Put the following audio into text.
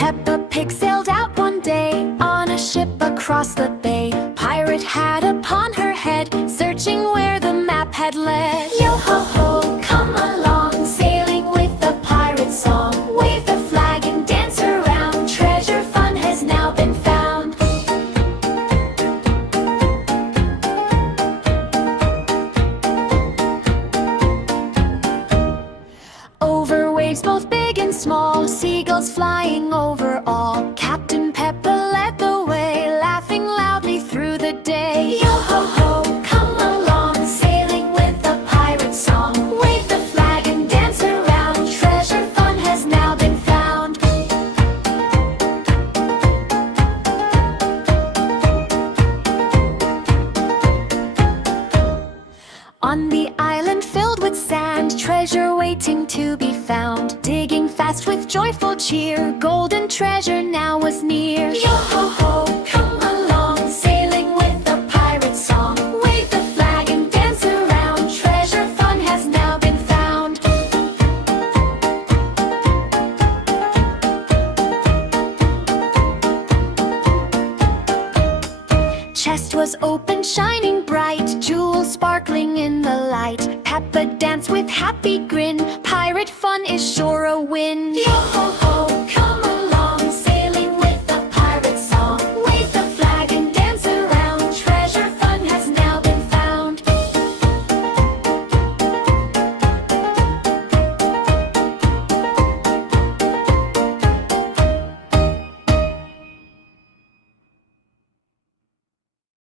Peppa Pig sailed out one day on a ship across the bay. Pirate hat upon her head, searching where the map had led. Yo ho ho, come along, sailing with the pirate song. Wave the flag and dance around, treasure fun has now been found. Over waves both big and small, seagulls flying over all. Captain Peppa led the way, laughing loudly through the day. Yo ho ho, come along, sailing with the pirate song. Wave the flag and dance around, treasure fun has now been found. On the island filled with sand, treasure waiting to be found. Digging fast with joyful cheer, golden treasure now was near. Yo ho ho, come along, sailing with the pirate song. Wave the flag and dance around, treasure fun has now been found. Chest was open, shining bright, jewels sparkling in the light. Peppa danced with happy grin, pirate fun is sure a win. Yo ho ho, come